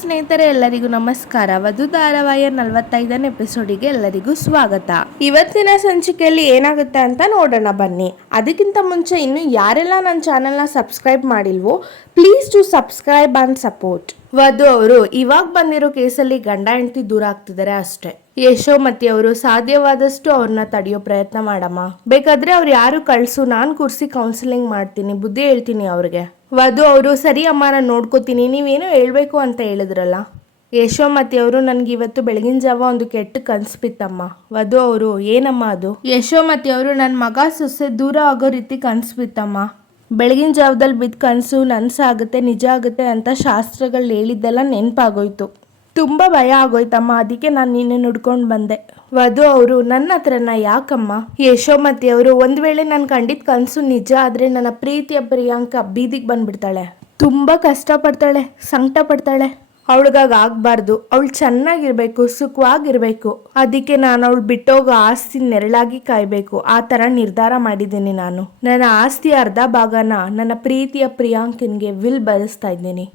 ಸ್ನೇಹಿತರೆ, ಎಲ್ಲರಿಗೂ ನಮಸ್ಕಾರ. ವಧು ಧಾರಾವಾಹಿಯ ನಲವತ್ತೈದನೇ ಎಪಿಸೋಡಿಗೆ ಎಲ್ಲರಿಗೂ ಸ್ವಾಗತ. ಇವತ್ತಿನ ಸಂಚಿಕೆಯಲ್ಲಿ ಏನಾಗುತ್ತೆ ಅಂತ ನೋಡೋಣ ಬನ್ನಿ. ಅದಕ್ಕಿಂತ ಮುಂಚೆ ಇನ್ನು ಯಾರೆಲ್ಲ ನನ್ನ ಚಾನೆಲ್ನ subscribe ಮಾಡಿಲ್ವೋ please do subscribe and support ವಧು ಅವರು ಇವಾಗ ಬಂದಿರೋ ಕೇಸಲ್ಲಿ ಗಂಡ ಹೆಂಡತಿ ದೂರ ಆಗ್ತಿದ್ದಾರೆ ಅಷ್ಟೇ. ಯಶೋಮತಿ ಅವರು, ಸಾಧ್ಯವಾದಷ್ಟು ಅವ್ರನ್ನ ತಡೆಯೋ ಪ್ರಯತ್ನ ಮಾಡಮ್ಮ. ಬೇಕಾದ್ರೆ ಅವ್ರು ಯಾರು ಕಳ್ಸು, ನಾನು ಕೂರಿಸಿ ಕೌನ್ಸಿಲಿಂಗ್ ಮಾಡ್ತೀನಿ, ಬುದ್ಧಿ ಹೇಳ್ತೀನಿ ಅವ್ರಿಗೆ. ವಧು ಅವರು, ಸರಿ ಅಮ್ಮ, ನಾನು ನೋಡ್ಕೋತೀನಿ, ನೀವೇನು ಹೇಳ್ಬೇಕು ಅಂತ ಹೇಳಿದ್ರಲ್ಲ? ಯಶೋಮತಿ ಅವರು ನನ್ಗೆ ಇವತ್ತು ಬೆಳಗಿನ ಜಾವ ಒಂದು ಕೆಟ್ಟ ಕನ್ಸು ಬಿತ್ತಮ್ಮ. ವಧು ಅವರು, ಏನಮ್ಮ ಅದು? ಯಶೋಮತಿ ಅವರು ನನ್ನ ಮಗ ಸೊಸೆ ದೂರ ಆಗೋ ರೀತಿ ಕನ್ಸು ಬಿತ್ತಮ್ಮ. ಬೆಳಗಿನ ಜಾವದಲ್ಲಿ ಬಿದ್ದ ಕನಸು ನನ್ಸಾಗುತ್ತೆ, ನಿಜ ಆಗುತ್ತೆ ಅಂತ ಶಾಸ್ತ್ರಗಳು ಹೇಳಿದ್ದೆಲ್ಲ ನೆನಪಾಗೋಯ್ತು. ತುಂಬ ಭಯ ಆಗೋಯ್ತಮ್ಮ. ಅದಕ್ಕೆ ನಾನು ನಿನ್ನೆ ನುಡ್ಕೊಂಡು ಬಂದೆ. ವಧು ಅವರು ನನ್ನ ಹತ್ರನ ಯಾಕಮ್ಮ? ಯಶೋಮತಿ ಅವರು ಒಂದು ವೇಳೆ ನಾನು ಕಂಡಿದ್ದ ಕನಸು ನಿಜ ಆದರೆ ನನ್ನ ಪ್ರೀತಿಯ ಪ್ರಿಯಾಂಕ ಬೀದಿಗೆ ಬಂದ್ಬಿಡ್ತಾಳೆ. ತುಂಬ ಕಷ್ಟಪಡ್ತಾಳೆ ಸಂಕಟ ಪಡ್ತಾಳೆ ಅವಳಿಗಾಗ ಆಗ್ಬಾರ್ದು. ಅವಳು ಚೆನ್ನಾಗಿರ್ಬೇಕು ಸುಖವಾಗಿರ್ಬೇಕು ಅದಕ್ಕೆ ನಾನು ಅವಳು ಬಿಟ್ಟೋಗೋ ಆಸ್ತಿ ನೆರಳಾಗಿ ಕಾಯಬೇಕು. ಆ ಥರ ನಿರ್ಧಾರ ಮಾಡಿದ್ದೀನಿ ನಾನು. ನನ್ನ ಆಸ್ತಿ ಅರ್ಧ ಭಾಗನ ನನ್ನ ಪ್ರೀತಿಯ ಪ್ರಿಯಾಂಕನ್ಗೆ ವಿಲ್ ಬರೆಸ್ತಾ ಇದ್ದೀನಿ.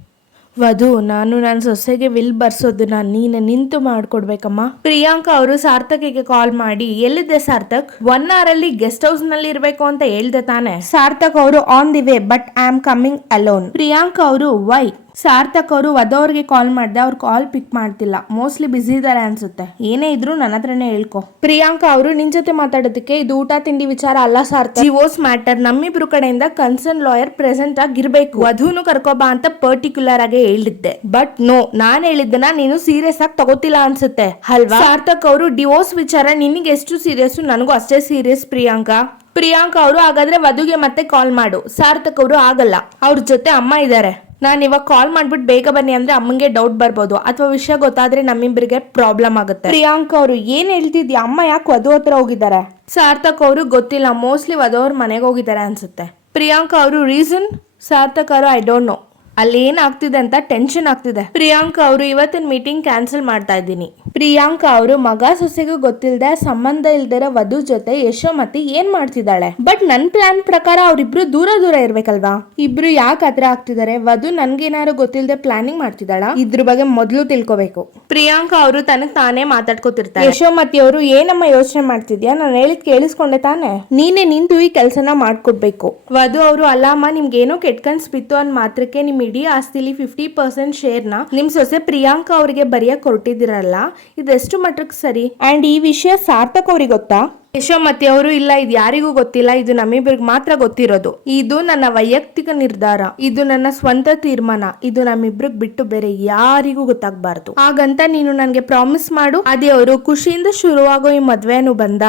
ವಧು, ನಾನು ನನ್ನ ಸೊಸೆಗೆ ವಿಲ್ ಬರ್ಸೋದನ್ನ ನೀನು ನಿಂತು ಮಾಡ್ಕೊಡ್ಬೇಕಮ್ಮ. ಪ್ರಿಯಾಂಕಾ ಅವರು ಸಾರ್ಥಕಿಗೆ ಕಾಲ್ ಮಾಡಿ, ಎಲ್ಲಿದೆ ಸಾರ್ಥಕ್? ಒನ್ ಅವರ್ ಅಲ್ಲಿ ಗೆಸ್ಟ್ ಹೌಸ್ನಲ್ಲಿ ಇರ್ಬೇಕು ಅಂತ ಹೇಳ್ದೆ ತಾನೆ. ಸಾರ್ಥಕ್ ಅವರು on the way but I am coming alone Priyanka ಅವರು ವೈ ಸಾರ್ಥಕ್ ಅವರು ವಧೋರ್ಗೆ ಕಾಲ್ ಮಾಡಿದೆ, ಅವ್ರು ಕಾಲ್ ಪಿಕ್ ಮಾಡ್ತಿಲ್ಲ. ಮೋಸ್ಟ್ಲಿ ಬಿಸಿ ಇದ್ದಾರೆ ಅನ್ಸುತ್ತೆ. ಏನೇ ಇದ್ರು ನನ್ನ ಹತ್ರನೇ ಹೇಳ್ಕೊ. ಪ್ರಿಯಾಂಕಾ ಅವರು, ನಿನ್ ಜೊತೆ ಮಾತಾಡೋದಕ್ಕೆ ಇದು ಊಟ, ತಿಂಡಿ ವಿಚಾರ ಅಲ್ಲ ಸಾರ್ಥಕ್. ಜಿವೋಸ್ ಮ್ಯಾಟರ್ ನಮ್ಮಿಬ್ರು ಕಡೆಯಿಂದ ಕನ್ಸರ್ನ್ ಲಾಯರ್ ಪ್ರೆಸೆಂಟ್ ಆಗಿರ್ಬೇಕು. ವಧುನು ಕರ್ಕೋಬಾ ಅಂತ ಪರ್ಟಿಕ್ಯುಲರ್ ಆಗಿ ಹೇಳಿದ್ದೆ. ಬಟ್ ನೋ ನಾನ್ ಹೇಳಿದ್ದನ್ನ ನೀನು ಸೀರಿಯಸ್ ಆಗಿ ತಗೋತಿಲ್ಲ ಅನ್ಸುತ್ತೆ. ಅಲ್ವಾ? ಸಾರ್ಥಕ್ ಅವರು ಡಿವೋರ್ಸ್ ವಿಚಾರ ನಿನಗೆ ಎಷ್ಟು ಸೀರಿಯಸ್ ನನಗೂ ಅಷ್ಟೇ ಸೀರಿಯಸ್ ಪ್ರಿಯಾಂಕಾ. ಪ್ರಿಯಾಂಕಾ ಅವರು, ಹಾಗಾದ್ರೆ ವಧುಗೆ ಮತ್ತೆ ಕಾಲ್ ಮಾಡು. ಸಾರ್ಥಕ್ ಅವರು, ಆಗಲ್ಲ. ಅವ್ರ ಜೊತೆ ಅಮ್ಮ ಇದ್ದಾರೆ ನಾನು ಇವಾಗ ಕಾಲ್ ಮಾಡ್ಬಿಟ್ಟು ಬೇಗ ಬನ್ನಿ ಅಂದ್ರೆ ಅಮ್ಮಂಗೆ ಡೌಟ್ ಬರ್ಬೋದು. ಅಥವಾ ವಿಷಯ ಗೊತ್ತಾದ್ರೆ ನಮ್ಮಿಬ್ಬರಿಗೆ ಪ್ರಾಬ್ಲಮ್ ಆಗುತ್ತೆ. ಪ್ರಿಯಾಂಕ ಅವರು ಏನ್ ಹೇಳ್ತಿದ್ಯಾ? ಅಮ್ಮ ಯಾಕೆ ವಧು ಹತ್ರ ಹೋಗಿದ್ದಾರೆ? ಸಾರ್ಥಕ್ ಅವರು ಗೊತ್ತಿಲ್ಲ. ಮೋಸ್ಟ್ಲಿ ವಧು ಅವ್ರ ಮನೆಗೆ ಹೋಗಿದ್ದಾರೆ ಅನ್ಸುತ್ತೆ. ಪ್ರಿಯಾಂಕಾ ಅವರು ರೀಸನ್ ಸಾರ್ಥಕ್ ಅವರು ಐ ಡೋಂಟ್ ನೋ ಅಲ್ಲಿ ಏನಾಗ್ತಿದೆ ಅಂತ ಟೆನ್ಷನ್ ಆಗ್ತಿದೆ. ಪ್ರಿಯಾಂಕಾ ಅವರು ಇವತ್ತಿನ ಮೀಟಿಂಗ್ ಕ್ಯಾನ್ಸಲ್ ಮಾಡ್ತಾ ಇದ್ದೀನಿ. ಪ್ರಿಯಾಂಕಾ ಅವರು ಮಗ ಸೊಸೆಗೂ ಗೊತ್ತಿಲ್ಲದೆ ಸಂಬಂಧ ಇಲ್ದಿರ ವಧು ಜೊತೆ ಯಶೋಮತಿ ಏನ್ ಮಾಡ್ತಿದ್ದಾಳೆ? ಬಟ್ ನನ್ ಪ್ಲಾನ್ ಪ್ರಕಾರ ಅವ್ರಿಬ್ರು ದೂರ ದೂರ ಇರ್ಬೇಕಲ್ವಾ? ಇಬ್ರು ಯಾಕೆ ಹತ್ರ ಆಗ್ತಿದ್ದಾರೆ ವಧು ನನ್ಗೇನಾರು ಗೊತ್ತಿಲ್ಲದೆ ಪ್ಲಾನಿಂಗ್ ಮಾಡ್ತಿದ್ದಾಳ? ಇದ್ರ ಬಗ್ಗೆ ಮೊದಲು ತಿಳ್ಕೊಬೇಕು. ಪ್ರಿಯಾಂಕಾ ಅವರು ತನಗ್ ತಾನೇ ಮಾತಾಡ್ಕೋತಿರ್ತಾರೆ. ಯಶೋಮತಿ ಅವರು ಏನಮ್ಮ ಯೋಚನೆ ಮಾಡ್ತಿದ್ಯಾ? ನಾನು ಹೇಳಿದ್ ಕೇಳಿಸ್ಕೊಂಡೆ ತಾನೆ? ನೀನೆ ನಿಂತು ಈ ಕೆಲಸನ ಮಾಡ್ಕೊಡ್ಬೇಕು. ವಧು ಅವರು, ಅಲ್ಲಮ್ಮ ನಿಮ್ಗೆ ಏನೋ ಕೆಟ್ಟ ಕನ್ಸ್ ಬಿತ್ತು ಅನ್ ಮಾತ್ರಕ್ಕೆ ನಿಮ್ ಇಡೀ ಆಸ್ತಿಲಿ ಫಿಫ್ಟಿ ಪರ್ಸೆಂಟ್ ಶೇರ್ನ ನಿಮ್ ಸೊಸೆ ಪ್ರಿಯಾಂಕಾ ಅವರಿಗೆ ಬರೆಯಕ್ ಕೊಟ್ಟಿದ್ದೀರಲ್ಲ? ಇದೆಷ್ಟು ಮಟ್ಟಕ್ಕೆ ಸರಿ? ಅಂಡ್ ಈ ವಿಷಯ ಸಾರ್ಥಕ್ ಅವ್ರಿಗೆ ಗೊತ್ತಾ? ಯಶೋಮತಿ ಅವರು ಇಲ್ಲ ಇದು ಯಾರಿಗೂ ಗೊತ್ತಿಲ್ಲ ಇದು ನಮ್ಮಿಬ್ಬರಿಗೆ ಮಾತ್ರ ಗೊತ್ತಿರೋದು. ಇದು ನನ್ನ ವೈಯಕ್ತಿಕ ನಿರ್ಧಾರ ಇದು ನನ್ನ ಸ್ವಂತ ತೀರ್ಮಾನ ಇದು ನಮ್ಮಿಬ್ರಿಗೆ ಬಿಟ್ಟು ಬೇರೆ ಯಾರಿಗೂ ಗೊತ್ತಾಗಬಾರ್ದು. ಹಾಗಂತ ನೀನು ನನಗೆ ಪ್ರಾಮಿಸ್ ಮಾಡು. ಅದೇ ಅವರು ಖುಷಿಯಿಂದ ಶುರುವಾಗೋ ಈ ಮದ್ವೆನು ಬಂದ?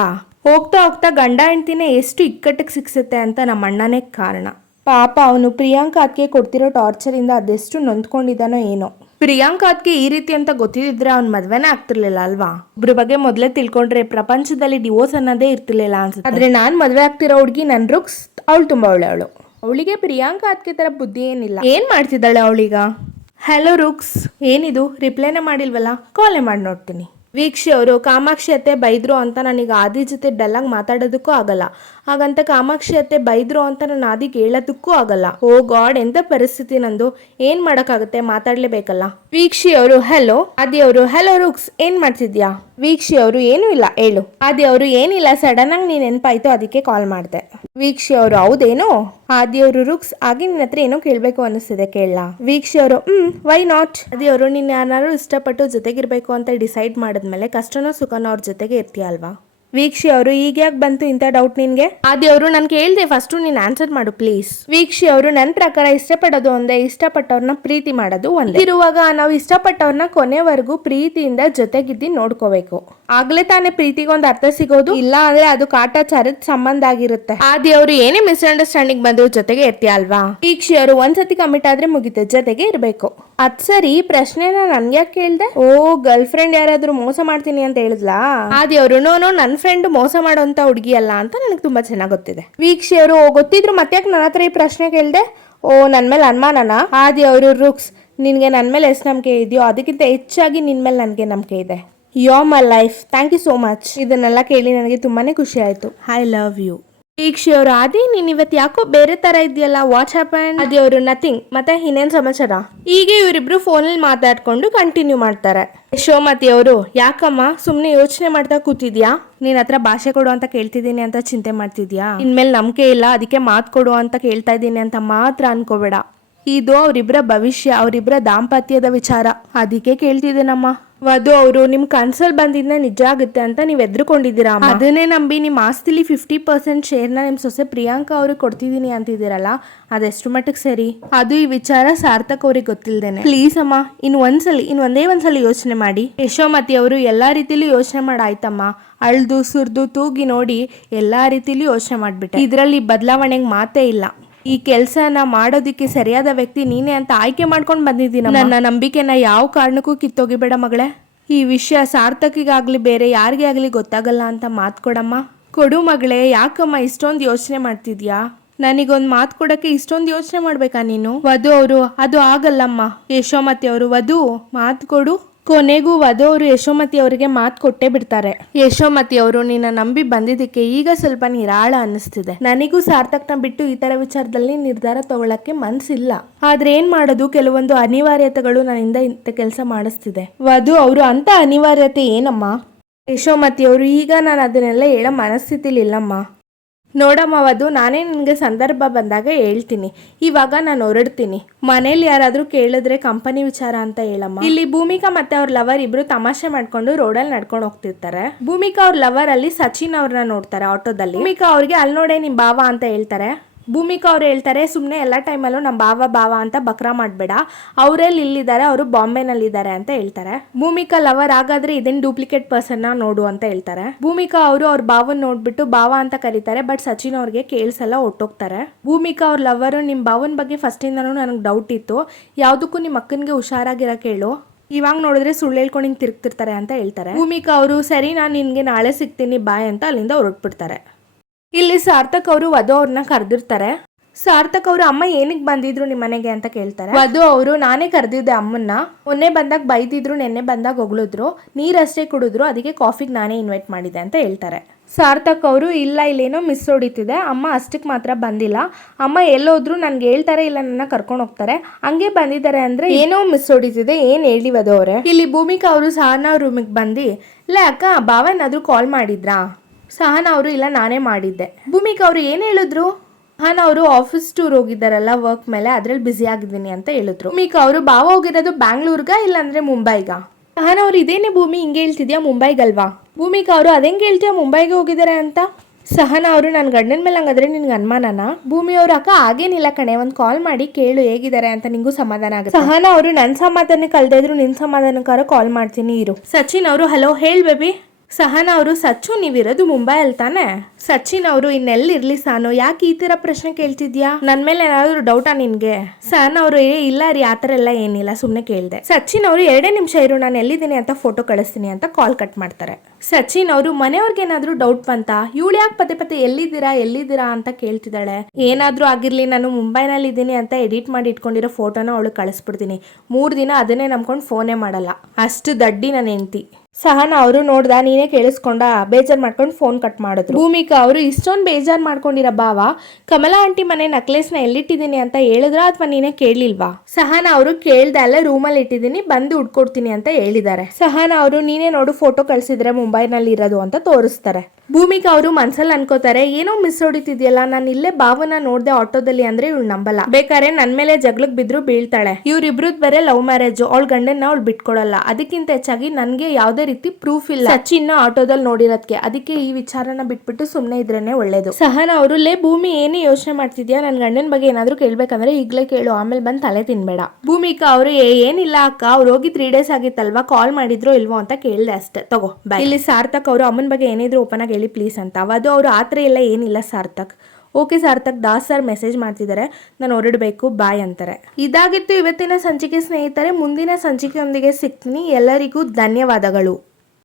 ಹೋಗ್ತಾ ಹೋಗ್ತಾ ಗಂಡ ಹೆಂಡ್ತಿನೇ ಎಷ್ಟು ಇಕ್ಕಟ್ಟಿಗೆ ಸಿಕ್ಸುತ್ತೆ ಅಂತ ನಮ್ಮ ಅಣ್ಣನೇ ಕಾರಣ. ಪಾಪ, ಅವನು ಪ್ರಿಯಾಂಕಾ ಅದಕ್ಕೆ ಕೊಡ್ತಿರೋ ಟಾರ್ಚರಿಂದ ಅದೆಷ್ಟು ನೊಂದ್ಕೊಂಡಿದ್ದಾನೋ ಏನೋ. ಪ್ರಿಯಾಂಕಾತ್ಗೆ ಈ ರೀತಿ ಅಂತ ಗೊತ್ತಿದ್ರೆ ಅವ್ನ ಮದ್ವೆನೇ ಆಗ್ತಿರ್ಲಿಲ್ಲ ಅಲ್ವಾ? ಒಬ್ರ ಬಗ್ಗೆ ಮೊದಲೇ ತಿಳ್ಕೊಂಡ್ರೆ ಪ್ರಪಂಚದಲ್ಲಿ ಡಿವೋರ್ಸ್ ಅನ್ನೋದೇ ಇರ್ತಿರ್ಲಿಲ್ಲ ಅನ್ಸುತ್ತೆ. ಆದ್ರೆ ನಾನ್ ಮದ್ವೆ ಆಗ್ತಿರೋ ಹುಡುಗಿ ನನ್ ರುಕ್ಸ್ ಅವಳು ತುಂಬಾ ಒಳ್ಳೆಯವಳು ಅವಳಿಗೆ ಪ್ರಿಯಾಂಕಾ ಅದಕ್ಕೆ ತರ ಬುದ್ಧಿ ಏನಿಲ್ಲ. ಏನ್ ಮಾಡ್ತಿದ್ದಾಳೆ ಅವಳೀಗ? ಹಲೋ ರುಕ್ಸ್ ಏನಿದು? ರಿಪ್ಲೈನೇ ಮಾಡಿಲ್ವಲ್ಲ? ಕಾಲೇ ಮಾಡಿ ನೋಡ್ತೀನಿ. ವೀಕ್ಷಿ ಅವರು, ಕಾಮಾಕ್ಷಿ ಅತ್ತೆ ಬೈದ್ರು ಅಂತ ನನಗೆ ಆದಿ ಜೊತೆ ಡಲ್ಲಾಗಿ ಮಾತಾಡೋದಕ್ಕೂ ಆಗಲ್ಲ. ಹಾಗಂತ ಕಾಮಾಕ್ಷಿ ಅತ್ತೆ ಬೈದ್ರು ಅಂತ ನಾನು ಆದಿಗೆ ಹೇಳೋದಕ್ಕೂ ಆಗಲ್ಲ. ಓ ಗಾಡ್, ಎಂತ ಪರಿಸ್ಥಿತಿ ನಂದು? ಏನ್ ಮಾಡಕ್ಕಾಗುತ್ತೆ? ಮಾತಾಡ್ಲೇಬೇಕಲ್ಲ? ವೀಕ್ಷಿ ಅವರು, ಹಲೋ? ಆದಿ ಅವರು, ಹಲೋ ರುಕ್ಸ್, ಏನ್ ಮಾಡ್ತಿದ್ಯಾ? ವೀಕ್ಷಿ ಅವರು, ಏನೂ ಇಲ್ಲ, ಹೇಳು. ಆದಿ ಅವರು ಏನಿಲ್ಲ ಸಡನ್ ಆಗಿ ನೀನ್ ನೆನಪಾಯ್ತು, ಅದಕ್ಕೆ ಕಾಲ್ ಮಾಡಿದೆ. ವೀಕ್ಷಿ ಅವರು, ಹೌದೇನೋ? ಆದಿ ಅವರು, ರುಕ್ಸ್, ಆಗಿ ನಿನ್ನ ಹತ್ರ ಏನೋ ಕೇಳಬೇಕು ಅನಿಸ್ತಿದೆ ಕೇಳಲ್ಲ ವೀಕ್ಷಿ ಅವರು, ಹ್ಮ್ ವೈ ನಾಟ್ ಆದಿ ಅವರು, ನಿನ್ನ ಯಾರು ಇಷ್ಟಪಟ್ಟು ಜೊತೆಗಿರ್ಬೇಕು ಅಂತ ಡಿಸೈಡ್ ಮಾಡಿದ್ಮೇಲೆ ಕಷ್ಟನೋ ಸುಖನೋ ಅವ್ರ ಜೊತೆಗೆ ಇರ್ತೀಯ ಅಲ್ವಾ ವೀಕ್ಷಿ ಅವರು ಈಗ ಯಾಕೆ ಬಂತು ಇಂಥ ಡೌಟ್ ನಿನ್ಗೆ? ಆದಿ ಅವರು ನನ್ ಕೇಳ್ದೆ ಫಸ್ಟ್ ನೀನ್ ಆನ್ಸರ್ ಮಾಡು ಪ್ಲೀಸ್ ವೀಕ್ಷಿ ಅವರು ನನ್ನ ಪ್ರಕಾರ ಇಷ್ಟಪಡೋದು ಒಂದೇ ಇಷ್ಟಪಟ್ಟವ್ರನ್ನ ಪ್ರೀತಿ ಮಾಡೋದು ಒಂದೇ. ಇರುವಾಗ ನಾವು ಇಷ್ಟಪಟ್ಟವ್ರನ್ನ ಕೊನೆವರೆಗೂ ಪ್ರೀತಿಯಿಂದ ಜೊತೆಗಿದ್ದು ನೋಡ್ಕೋಬೇಕು. ಆಗ್ಲೇ ತಾನೇ ಪ್ರೀತಿಗೊಂದು ಅರ್ಥ ಸಿಗೋದು? ಇಲ್ಲ ಅಂದ್ರೆ ಅದು ಕಾಟಾಚಾರದ ಸಂಬಂಧ ಆಗಿರುತ್ತೆ. ಆದಿ ಅವರು ಏನೇ ಮಿಸ್ಅಂಡರ್ಸ್ಟ್ಯಾಂಡಿಂಗ್ ಬಂದ್ರು ಜೊತೆಗೆ ಇರ್ತೀಯ ಅಲ್ವಾ? ವೀಕ್ಷಿ ಅವರು ಒಂದ್ಸತಿ ಕಮಿಟ್ ಆದ್ರೆ ಮುಗಿತು ಜೊತೆಗೆ ಇರ್ಬೇಕು. ಅದ್ ಸರಿ ಪ್ರಶ್ನೆನ ನನ್ಗೆ ಯಾಕೆ ಕೇಳ್ದೆ ಓ ಗರ್ಲ್ ಫ್ರೆಂಡ್ ಯಾರಾದ್ರೂ ಮೋಸ ಮಾಡ್ತೀನಿ ಅಂತ ಹೇಳಿದ್ಲಾ? ಆದಿ ಅವರು ನೋ ನೋ ಫ್ರೆಂಡ್ ಮೋಸ ಮಾಡೋಂತ ಹುಡುಗಿ ಅಲ್ಲ ಅಂತ ನನಗೆ ತುಂಬಾ ಚೆನ್ನಾಗಿ ಗೊತ್ತಿದೆ. ವೀಕ್ಷಿ ಅವರು ಗೊತ್ತಿದ್ರು ಮತ್ತೆ ನನ್ನ ಹತ್ರ ಈ ಪ್ರಶ್ನೆ ಕೇಳ್ದೆ? ಓ ನನ್ನ ಮೇಲೆ ಅನುಮಾನನ? ಆದಿ ಅವರು, ರುಕ್ಸ್, ನಿನಗೆ ನನ್ನ ಮೇಲೆ ಎಷ್ಟು ನಂಬಿಕೆ ಇದೆಯೋ ಅದಕ್ಕಿಂತ ಹೆಚ್ಚಾಗಿ ನಿನ್ನ ಮೇಲೆ ನನಗೆ ನಂಬಿಕೆ ಇದೆ. Yo my life thank you so much ಇದನ್ನೆಲ್ಲ ಕೇಳಿ ನನಗೆ ತುಂಬಾನೇ ಖುಷಿ ಆಯಿತು. ಐ ಲವ್ ಯು ವೀಕ್ಷೆಯವರು ಆದಿ, ನೀನ್ ಇವತ್ತು ಯಾಕೋ ಬೇರೆ ತರ ಇದೆಯಲ್ಲ ವಾಚ್ ಹ್ಯಾಪನ್ ಅದೇ ಅವರು ನಥಿಂಗ್ ಮತ್ತೆ ಇನ್ನೇನ್ ಸಮಾಚಾರ? ಹೀಗೆ ಇವರಿಬ್ರು ಫೋನಲ್ಲಿ ಮಾತಾಡ್ಕೊಂಡು ಕಂಟಿನ್ಯೂ ಮಾಡ್ತಾರೆ. ಯಶೋಮತಿ ಅವರು, ಯಾಕಮ್ಮ, ಸುಮ್ನೆ ಯೋಚನೆ ಮಾಡ್ತಾ ಕೂತಿದ್ಯಾ? ನೀನ್ ಹತ್ರ ಭಾಷೆ ಕೊಡು ಅಂತ ಕೇಳ್ತಿದ್ದೀನಿ ಅಂತ ಚಿಂತೆ ಮಾಡ್ತಿದ್ಯಾ? ಇನ್ಮೇಲೆ ನಂಬಿಕೆ ಇಲ್ಲ, ಅದಕ್ಕೆ ಮಾತು ಕೊಡು ಅಂತ ಕೇಳ್ತಾ ಇದ್ದೀನಿ ಅಂತ ಮಾತ್ರ ಅನ್ಕೋಬೇಡ. ಇದು ಅವರಿಬ್ಬರ ಭವಿಷ್ಯ ಅವರಿಬ್ಬರ ದಾಂಪತ್ಯದ ವಿಚಾರ. ಅದಕ್ಕೆ ಕೇಳ್ತಿದ್ದೇನಮ್ಮ. ವಧು ಅವರು ನಿಮ್ ಕನ್ಸಲ್ ಬಂದಿದ್ನ ನಿಜ ಆಗುತ್ತೆ ಅಂತ ನೀವ್ ಎದ್ರುಕೊಂಡಿದ್ದೀರಾ. ಅದನ್ನೇ ನಂಬಿ ನಿಮ್ ಆಸ್ತಿಲಿ ಫಿಫ್ಟಿ ಪರ್ಸೆಂಟ್ ಶೇರ್ನ ನಿಮ್ ಸೊಸೆ ಪ್ರಿಯಾಂಕಾ ಅವ್ರಿಗೆ ಕೊಡ್ತಿದೀನಿ ಅಂತಿದ್ದೀರಲ್ಲ ಅದೆಷ್ಟು ಮಟ್ಟಿಗೆ ಸರಿ? ಅದು ಈ ವಿಚಾರ ಸಾರ್ಥಕ್ ಅವ್ರಿಗೆ ಗೊತ್ತಿಲ್ದೇನೆ. ಪ್ಲೀಸ್ ಅಮ್ಮ ಇನ್ ಒಂದ್ಸಲಿ ಇನ್ ಒಂದೇ ಒಂದ್ಸಲಿ ಯೋಚನೆ ಮಾಡಿ. ಯಶೋಮತಿ ಅವರು ಎಲ್ಲಾ ರೀತಿಲೂ ಯೋಚನೆ ಮಾಡಾಯ್ತಮ್ಮ. ಅಳ್ದು ಸುರ್ದು ತೂಗಿ ನೋಡಿ ಎಲ್ಲಾ ರೀತಿಲೂ ಯೋಚನೆ ಮಾಡ್ಬಿಟ್ಟೆ. ಇದರಲ್ಲಿ ಬದಲಾವಣೆಗೆ ಮಾತೇ ಇಲ್ಲ. ಈ ಕೆಲಸನ ಮಾಡೋದಿಕ್ಕೆ ಸರಿಯಾದ ವ್ಯಕ್ತಿ ನೀನೇ ಅಂತ ಆಯ್ಕೆ ಮಾಡ್ಕೊಂಡು ಬಂದಿದ್ದೀನ ನನ್ನ ನಂಬಿಕೆನ ಯಾವ ಕಾರಣಕ್ಕೂ ಕಿತ್ತೋಗಿಬೇಡ ಮಗಳೇ. ಈ ವಿಷಯ ಸಾರ್ಥಕಿಗಾಗ್ಲಿ ಬೇರೆ ಯಾರಿಗೆ ಆಗಲಿ ಗೊತ್ತಾಗಲ್ಲ ಅಂತ ಮಾತು ಕೊಡಮ್ಮ. ಕೊಡು ಮಗಳೇ, ಯಾಕಮ್ಮ ಇಷ್ಟೊಂದು ಯೋಚನೆ ಮಾಡ್ತಿದ್ಯಾ? ನನಗೊಂದು ಮಾತು ಕೊಡಕ್ಕೆ ಇಷ್ಟೊಂದು ಯೋಚನೆ ಮಾಡ್ಬೇಕಾ ನೀನು? ವಧು ಅವರು, ಅದು ಆಗಲ್ಲಮ್ಮ. ಯಶೋಮತಿ ಅವರು, ವಧು, ಮಾತು ಕೊಡು. ಕೊನೆಗೂ ಯಶೋಮತಿ ಅವರಿಗೆ ಮಾತು ಕೊಟ್ಟೇ ಬಿಡ್ತಾರೆ. ಯಶೋಮತಿ ಅವರು, ನಿನ್ನ ನಂಬಿ ಬಂದಿದ್ದಕ್ಕೆ ಈಗ ಸ್ವಲ್ಪ ನಿರಾಳ ಅನ್ನಿಸ್ತಿದೆ. ನನಗೂ ಸಾರ್ಥಕ್ನ ಬಿಟ್ಟು ಈ ತರ ವಿಚಾರದಲ್ಲಿ ನಿರ್ಧಾರ ತಗೊಳಕ್ಕೆ ಮನ್ಸಿಲ್ಲ. ಆದ್ರೆ ಏನ್ ಮಾಡೋದು? ಕೆಲವೊಂದು ಅನಿವಾರ್ಯತೆಗಳು ನನ್ನಿಂದ ಇಂಥ ಕೆಲಸ ಮಾಡಿಸ್ತಿದೆ. ವಧು ಅವರು ಅಂತ ಅನಿವಾರ್ಯತೆ ಏನಮ್ಮ? ಯಶೋಮತಿ ಅವರು, ಈಗ ನಾನು ಅದನ್ನೆಲ್ಲ ಹೇಳೋ ಮನಸ್ಥಿತಿಲಿ ಇಲ್ಲಮ್ಮ ನೋಡಮ್ಮ, ವಧು, ನಾನೇ ನಿನಗೆ ಸಂದರ್ಭ ಬಂದಾಗ ಹೇಳ್ತೀನಿ. ಇವಾಗ ನಾನು ಹೊರಡ್ತೀನಿ. ಮನೇಲಿ ಯಾರಾದರೂ ಕೇಳಿದ್ರೆ ಕಂಪನಿ ವಿಚಾರ ಅಂತ ಹೇಳಮ್ಮ. ಇಲ್ಲಿ ಭೂಮಿಕಾ ಮತ್ತೆ ಅವ್ರ ಲವರ್ ಇಬ್ರು ತಮಾಷೆ ಮಾಡ್ಕೊಂಡು ರೋಡಲ್ಲಿ ನಡ್ಕೊಂಡು ಹೋಗ್ತಿರ್ತಾರೆ. ಭೂಮಿಕಾ ಅವ್ರ ಲವರ್ ಅಲ್ಲಿ ಸಚಿನ್ ಅವ್ರನ್ನ ನೋಡ್ತಾರೆ ಆಟೋದಲ್ಲಿ. ಭೂಮಿಕಾ ಅವ್ರಿಗೆ, ಅಲ್ಲಿ ನೋಡೇ ನಿಮ್ಮ ಭಾವ ಅಂತ ಹೇಳ್ತಾರೆ. ಭೂಮಿಕಾ ಅವ್ರು ಹೇಳ್ತಾರೆ ಸುಮ್ಮನೆ ಎಲ್ಲ ಟೈಮಲ್ಲೂ ನಮ್ಮ ಬಾವ ಬಾವ ಅಂತ ಬಕ್ರಾ ಮಾಡಬೇಡ. ಅವರಲ್ಲಿ ಇಲ್ಲಿದ್ದಾರೆ, ಅವರು ಬಾಂಬೆನಲ್ಲಿದ್ದಾರೆ ಅಂತ ಹೇಳ್ತಾರೆ. ಭೂಮಿಕಾ ಲವರ್ ಹಾಗಾದ್ರೆ ಇದೇನ್ ಡೂಪ್ಲಿಕೇಟ್ ಪರ್ಸನ್ನ ನೋಡು ಅಂತ ಹೇಳ್ತಾರೆ. ಭೂಮಿಕಾ ಅವರು ಅವ್ರ ಬಾವನ್ ನೋಡ್ಬಿಟ್ಟು ಬಾವ ಅಂತ ಕರೀತಾರೆ ಬಟ್ ಸಚಿನ್ ಅವ್ರಿಗೆ ಕೇಳಿಸಲ್ಲ ಒಟ್ಟೋಗ್ತಾರೆ. ಭೂಮಿಕಾ ಅವ್ರ ಲವರು ನಿಮ್ಮ ಬಾವನ ಬಗ್ಗೆ ಫಸ್ಟಿಂದನೂ ನನಗೆ ಡೌಟ್ ಇತ್ತು. ಯಾವುದಕ್ಕೂ ನಿಮ್ಮ ಅಕ್ಕನಿಗೆ ಹುಷಾರಾಗಿರ ಹೇಳು ಇವಾಗ ನೋಡಿದ್ರೆ ಸುಳ್ಳು ಹೇಳ್ಕೊಂಡು ಹಿಂಗೆ ತಿರುಗ್ತಿರ್ತಾರೆ ಅಂತ ಹೇಳ್ತಾರೆ. ಭೂಮಿಕಾ ಅವರು, ಸರಿ, ನಾನು ನಿನಗೆ ನಾಳೆ ಸಿಗ್ತೀನಿ ಬಾಯ್ ಅಂತ ಅಲ್ಲಿಂದ ಹೊರಟ್ಬಿಡ್ತಾರೆ. ಇಲ್ಲಿ ಸಾರ್ಥಕ್ ಅವರು ವಧು ಅವ್ರನ್ನ ಕರೆದಿರ್ತಾರೆ. ಸಾರ್ಥಕ್ ಅವರು ಅಮ್ಮ ಏನಕ್ಕೆ ಬಂದಿದ್ರು ನಿಮ್ಮ ಮನೆಗೆ ಅಂತ ಕೇಳ್ತಾರೆ. ವಧು ಅವರು, ನಾನೇ ಕರೆದಿದ್ದೆ ಅಮ್ಮನ್ನ. ಮೊನ್ನೆ ಬಂದಾಗ ಬೈದಿದ್ರು, ನೆನ್ನೆ ಬಂದಾಗ ಹೊಗಳಿದ್ರು. ನೀರಷ್ಟೇ ಕುಡಿದ್ರು, ಅದಕ್ಕೆ ಕಾಫಿಗೆ ನಾನೇ ಇನ್ವೈಟ್ ಮಾಡಿದೆ ಅಂತ ಹೇಳ್ತಾರೆ. ಸಾರ್ಥಕ್ ಅವರು, ಇಲ್ಲ, ಇಲ್ಲೇನೋ ಮಿಸ್ ಹೊಡಿತಿದೆ. ಅಮ್ಮ ಅಷ್ಟಕ್ಕೆ ಮಾತ್ರ ಬಂದಿಲ್ಲ. ಅಮ್ಮ ಎಲ್ಲೋದ್ರು ನನ್ಗೆ ಹೇಳ್ತಾರೆ, ಇಲ್ಲ, ನನ್ನ ಕರ್ಕೊಂಡು ಹೋಗ್ತಾರೆ. ಹಂಗೆ ಬಂದಿದ್ದಾರೆ ಅಂದ್ರೆ ಏನೋ ಮಿಸ್ ಹೊಡಿತಿದೆ. ಏನ್ ಹೇಳಿ ವಧು ಅವರೇ? ಇಲ್ಲಿ ಭೂಮಿಕಾ ಅವರು ಸಹನಾ ರೂಮಿಗೆ ಬಂದು ಇಲ್ಲ ಅಕ್ಕ ಭಾವನಾದ್ರೂ ಕಾಲ್ ಮಾಡಿದ್ರಾ? ಸಹನ ಅವರು ಇಲ್ಲ, ನಾನೇ ಮಾಡಿದ್ದೆ. ಭೂಮಿಕಾ ಅವರು ಏನು ಹೇಳಿದ್ರು? ಸಹನ ಅವರು ಆಫೀಸ್ ಟೂರ್ ಹೋಗಿದ್ದಾರಲ್ಲ ವರ್ಕ್ ಮೇಲೆ, ಅದ್ರಲ್ಲಿ ಬ್ಯುಸಿ ಆಗಿದ್ದೀನಿ ಅಂತ ಹೇಳಿದ್ರು. ಭೂಮಿಕಾ ಅವರು ಭಾವ ಹೋಗಿರೋದು ಬ್ಯಾಂಗ್ಳೂರ್ಗ ಇಲ್ಲಾಂದ್ರೆ ಮುಂಬೈಗ? ಸಹನ ಅವರು ಇದೇನೇ ಭೂಮಿ ಹಿಂಗೆ ಹೇಳ್ತಿದ್ಯಾ, ಮುಂಬೈಗಲ್ವಾ? ಭೂಮಿಕಾ ಅವರು ಅದೇಂಗೆ ಹೇಳ್ತೀಯಾ, ಮುಂಬೈಗೆ ಹೋಗಿದ್ದಾರೆ ಅಂತ? ಸಹನ ಅವರು ನನ್ನ ಗಂಡನ ಮೇಲೆ ಹಂಗಾದ್ರೆ ನಿನ್ಗೆ ಅನುಮಾನನ? ಭೂಮಿ ಅವರು ಅಕ್ಕ ಆಗೇನಿಲ್ಲ ಕಣೆ, ಒಂದು ಕಾಲ್ ಮಾಡಿ ಕೇಳು ಹೇಗಿದ್ದಾರೆ ಅಂತ ನಿಂಗೂ ಸಮಾಧಾನ ಆಗುತ್ತೆ. ಸಹನ ಅವರು ನನ್ನ ಸಮಾಧಾನ ಕಲ್ದೇ ಇದ್ರು ನಿನ್ನ ಸಮಾಧಾನಕ್ಕಾರ ಕಾಲ್ ಮಾಡ್ತೀನಿ, ಇರು. ಸಚಿನ್ ಅವರು ಹಲೋ ಹೇಳ್ ಬೇಬಿ ಸಹನ ಅವರು ಸಚ್ಚು, ನೀವಿರೋದು ಮುಂಬೈ ಅಲ್ಲಿ ತಾನೆ? ಸಚಿನ್ ಅವರು ಇನ್ನೆಲ್ಲಿರ್ಲಿ ಸಾನು? ಯಾಕೆ ಈ ತರ ಪ್ರಶ್ನೆ ಕೇಳ್ತಿದ್ಯಾ? ನನ್ ಮೇಲೆ ಏನಾದ್ರು ಡೌಟಾ ನಿನ್ಗೆ? ಸಹನ ಅವರು ಏ, ಇಲ್ಲ ರೀ ಆತರ ಎಲ್ಲ ಏನಿಲ್ಲ, ಸುಮ್ನೆ ಕೇಳ್ದೆ. ಸಚಿನ್ ಅವರು ಎರಡೇ ನಿಮಿಷ ಇರು, ನಾನು ಎಲ್ಲಿದ್ದೀನಿ ಅಂತ ಫೋಟೋ ಕಳಿಸ್ತೀನಿ ಅಂತ ಕಾಲ್ ಕಟ್ ಮಾಡ್ತಾರೆ. ಸಚಿನ್ ಅವರು ಮನೆಯವ್ರಿಗೆ ಏನಾದ್ರು ಡೌಟ್ ಬಂತ? ಇವಳು ಯಾಕೆ ಪದೇ ಪದೇ ಎಲ್ಲಿದ್ದೀರಾ ಎಲ್ಲಿದ್ದೀರಾ ಅಂತ ಕೇಳ್ತಿದ್ದಾಳೆ. ಏನಾದ್ರೂ ಆಗಿರ್ಲಿ, ನಾನು ಮುಂಬೈನಲ್ಲಿ ಇದ್ದೀನಿ ಅಂತ ಎಡಿಟ್ ಮಾಡಿ ಇಟ್ಕೊಂಡಿರೋ ಫೋಟೋನ ಅವಳು ಕಳಿಸ್ಬಿಡ್ತೀನಿ. ಮೂರು ದಿನ ಅದನ್ನೇ ನಂಬ್ಕೊಂಡು ಫೋನೇ ಮಾಡಲ್ಲ. ಅಷ್ಟು ದಡ್ಡಿ ನನ್ನ ಹೆಂಡತಿ. ಸಹನ ಅವರು ನೋಡ್ದ ನೀನೇ ಕೇಳಿಸ್ಕೊಂಡ ಬೇಜಾರ್ ಮಾಡ್ಕೊಂಡು ಫೋನ್ ಕಟ್ ಮಾಡಿದ್ರು. ಭೂಮಿಕಾ ಅವರು ಇಷ್ಟೊಂದು ಬೇಜಾರ್ ಮಾಡ್ಕೊಂಡಿರೋ ಬಾವ ಕಮಲಾ ಆಂಟಿ ಮನೆ ನಕ್ಲೆಸ್ನ ಎಲ್ಲಿಟ್ಟಿದ್ದೀನಿ ಅಂತ ಹೇಳಿದ್ರ ಅಥವಾ ನೀನೇ ಕೇಳಲಿಲ್ವಾ ಸಹನ ಅವರು ಕೇಳ್ದೆ ಅಲ್ಲೇ ರೂಮಲ್ಲಿ ಇಟ್ಟಿದ್ದೀನಿ ಬಂದು ಉಡ್ಕೊಡ್ತೀನಿ ಅಂತ ಹೇಳಿದ್ದಾರೆ. ಸಹನ ಅವರು ನೀನೇ ನೋಡು ಫೋಟೋ ಕಳ್ಸಿದ್ರೆ ಮುಂಬೈನಲ್ಲಿ ಇರೋದು ಅಂತ ತೋರಿಸ್ತಾರೆ. ಭೂಮಿಕಾ ಅವರು ಮನ್ಸಲ್ಲಿ ಅನ್ಕೋತಾರೆ ಏನೋ ಮಿಸ್ ಹೊಡಿತಿದ್ಯಲ್ಲ ನಾನು ಇಲ್ಲೇ ಭಾವನ ನೋಡ್ದೆ ಆಟೋದಲ್ಲಿ ಅಂದ್ರೆ ಇವಳು ನಂಬಲ್ಲ. ಬೇಕಾದ್ರೆ ನನ್ ಮೇಲೆ ಜಗಳಕ್ ಬಿದ್ರು ಬೀಳ್ತಾಳೆ. ಇವ್ರಿಬ್ರು ಬೇರೆ ಲವ್ ಮ್ಯಾರೇಜ್ ಅವಳ ಗಂಡನ್ನ ಅವಳು ಬಿಟ್ಕೊಡಲ್ಲ ಅದಕ್ಕಿಂತ ಹೆಚ್ಚಾಗಿ ನನ್ಗೆ ಯಾವ್ದೇ ರೀತಿ ಪ್ರೂಫ್ ಇಲ್ಲ. ಸಚಿನ್ನ ಆಟೋದಲ್ಲಿ ನೋಡಿರೋದಕ್ಕೆ ಅದಕ್ಕೆ ಈ ವಿಚಾರನ ಬಿಟ್ಬಿಟ್ಟು ಸುಮ್ನೆ ಇದ್ರೇನೆ ಒಳ್ಳೇದು. ಸಹನ ಅವರು ಲೇ ಭೂಮಿ ಏನೇ ಯೋಚನೆ ಮಾಡ್ತಿದ್ಯಾ? ನನ್ನ ಗಂಡನ ಬಗ್ಗೆ ಏನಾದ್ರು ಕೇಳ್ಬೇಕಂದ್ರೆ ಈಗಲೇ ಕೇಳು. ಆಮೇಲೆ ಬಂದು ತಲೆ ತಿನ್ಬೇಡ. ಭೂಮಿಕಾ ಅವರು ಏನಿಲ್ಲ ಅಕ್ಕ. ಅವ್ರು ಹೋಗಿ ತ್ರೀ ಡೇಸ್ ಆಗಿತ್ತಲ್ವಾ? ಕಾಲ್ ಮಾಡಿದ್ರೋ ಇಲ್ವೋ ಅಂತ ಕೇಳ್ದೆ ಅಷ್ಟೇ. ತಗೋ ಬೈ ಇಲ್ಲಿ ಸಾರ್ಥಕ್ ಅವರು ಅಮ್ಮನ ಬಗ್ಗೆ ಏನಿದ್ರು ಓಪನ್ ಆಗಿ ಹೇಳಿ ಪ್ಲೀಸ್ ಅಂತ. ಅದು ಅವರು ಆತರ ಎಲ್ಲ ಏನಿಲ್ಲ Sarthak. Okay Sarthak Das sir message ಮಾಡ್ತಿದ್ದಾರೆ ನಾನು ಹೊರಡಬೇಕು ಬಾಯ್ ಅಂತಾರೆ. ಇದಾಗಿತ್ತು ಇವತ್ತಿನ ಸಂಚಿಕೆ ಸ್ನೇಹಿತರೆ, ಮುಂದಿನ ಸಂಚಿಕೆಯೊಂದಿಗೆ ಸಿಗ್ತೀನಿ. ಎಲ್ಲರಿಗೂ ಧನ್ಯವಾದಗಳು.